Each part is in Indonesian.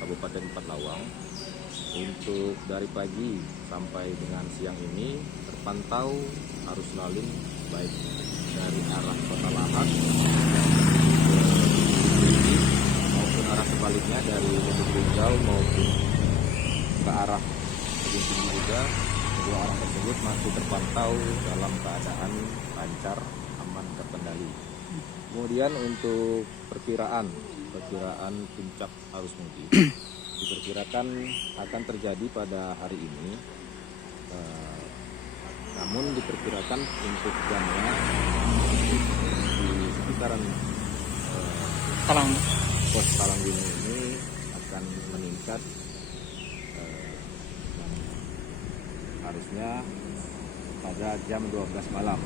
Kabupaten Lawang. Untuk dari pagi sampai dengan siang ini terpantau arus lalu baik dari arah Kota Lahat maupun arah sebaliknya dari Lubuk Linggau maupun ke arah Tebing Tinggi juga. Kedua arah tersebut masih terpantau dalam keadaan lancar, aman, terkendali. Kemudian untuk perkiraan puncak arus mudik diperkirakan akan terjadi pada hari ini, namun diperkirakan untuk jamnya di sekitaran pos Talangbini ini akan meningkat, harusnya pada jam 12 malam.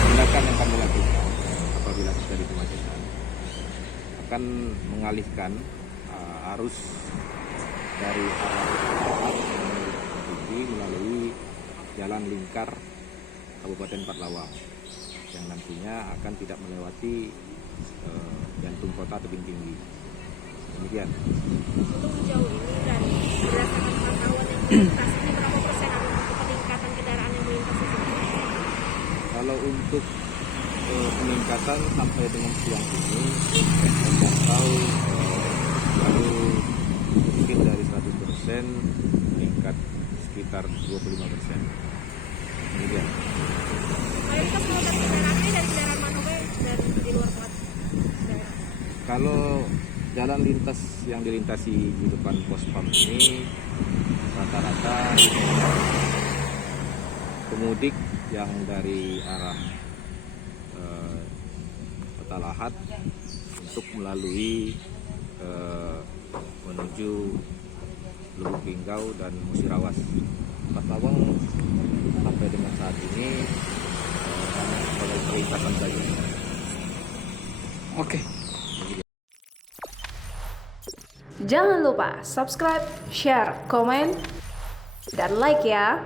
Tindakan yang kami lakukan apabila terjadi kemacetan akan mengalihkan arus dari arah Lahat melalui jalan lingkar Kabupaten Lawang yang nantinya akan tidak melewati jantung kota Tebing Tinggi. Demikian. Untuk sejauh ini dan berdasarkan pantauan yang melintas, ini berapa persen untuk peningkatan kendaraan yang melintas di sini? Kalau untuk peningkatan sampai dengan siang ini terpantau baru mungkin dari 100% meningkat sekitar 25%. Demikian. Mayoritas melintas kendaraannya dari kendaraan mana dan di luar kota daerah? Kalau jalan lintas yang dilintasi di depan pos pam ini rata-rata pemudik yang dari arah Kota Lahat untuk melalui menuju Lubuk Linggau dan Musirawas. Lawang sampai dengan saat ini hanya sebagai perlintasan saja. Oke. Jangan lupa subscribe, share, komen, dan like ya.